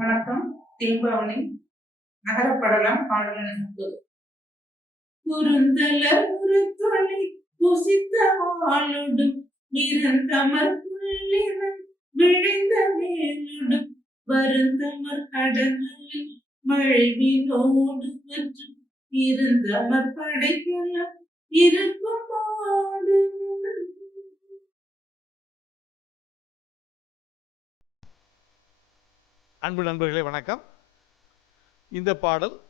வணக்கம். தீபாவளி நகரப்படலாம் பாடல் முப்பது குறுந்தல ஒரு தொலை புசித்த வாழுடும் விருந்தமர் புள்ளிவன் விழைந்த மேலுடும் வருந்தமர் கடலில் மழைவினோடு மற்றும் இருந்தமர் படைக்கலாம் இருக்கும் அன்பு நண்பர்களே வணக்கம். இந்த பாடல்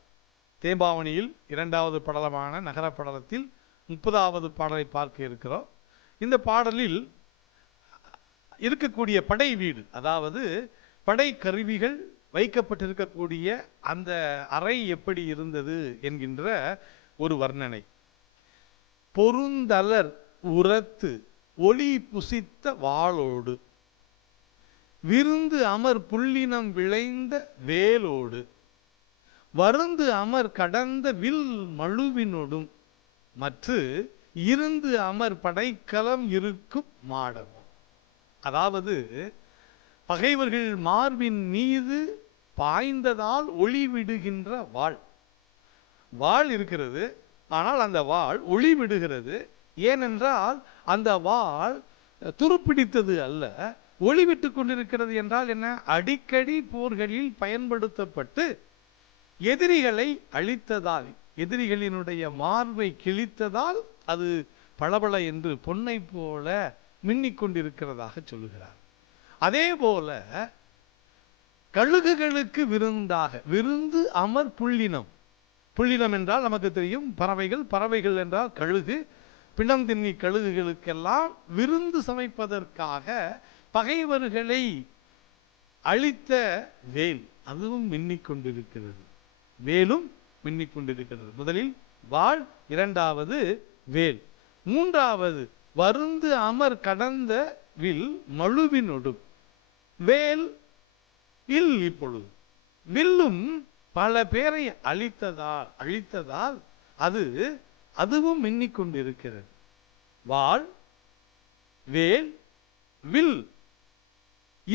தேம்பாவணியில் இரண்டாவது படலமான நகர படலத்தில் முப்பதாவது பாடலை பார்க்க இருக்கிறோம். இந்த பாடலில் இருக்கக்கூடிய படை வீடு அதாவது படை கருவிகள் வைக்கப்பட்டிருக்கக்கூடிய அந்த அறை எப்படி இருந்தது என்கின்ற ஒரு வர்ணனை. பொருந்தலர் உரத்து ஒளி புசித்த வாளோடு விருந்து அமர் புள்ளினம் விளைந்த வேலோடு வருந்து அமர் கடந்த வில் மழுவினொடும் மற்று இருந்து அமர் படைக்கலம் இருக்கும் மாடம் அதாவது பகைவர்கள் மார்பின் மீது பாய்ந்ததால் ஒளி விடுகின்ற வாள். வாள் இருக்கிறது ஆனால் அந்த வாள் ஒளி விடுகிறது ஏனென்றால் அந்த வாள் துருப்பிடித்தது அல்ல ஒளிவிட்டு கொண்டிருக்கிறது என்றால் என்ன? அடிக்கடி போர்களில் பயன்படுத்தப்பட்டு எதிரிகளை அழித்ததால் எதிரிகளினுடைய மார்பை கிழித்ததால் அது பளபள என்று பொன்னை போல மின்னிக் கொண்டிருக்கிறதாக சொல்லுகிறார். அதே போல கழுகுகளுக்கு விருந்தாக விருந்து அமர் புள்ளினம். புள்ளினம் என்றால் நமக்கு தெரியும் பறவைகள் பறவைகள் என்றால் கழுகு. பிணம் தின்னி கழுகுகளுக்கெல்லாம் விருந்து சமைப்பதற்காக பகைவர்களை அழித்த வேல் அதுவும் மின்னிக் கொண்டிருக்கிறது வேலும் மின்னிக் கொண்டிருக்கிறது முதலில் வாழ் இரண்டாவது வேல். மூன்றாவது வருந்து அமர் கடந்த வில் மழுவினொடும் வேல் இல் இப்பொழுது. வில்லும் பல பேரை அழித்ததால் அழித்ததால் அது அதுவும் மின்னிக் கொண்டிருக்கிறது வாழ் வேல் வில்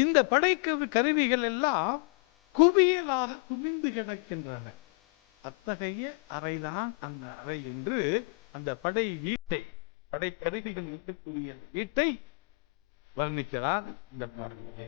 இந்த படைக்கவி கருவிகள் எல்லாம் குவியலாக குவிந்து கிடக்கின்றன. அத்தகைய அறைதான் அந்த அறை என்று அந்த படை வீட்டை படை கருவிகள் இருக்கக்கூடிய வீட்டை வர்ணிக்கிறார் இந்த பாடலிலே.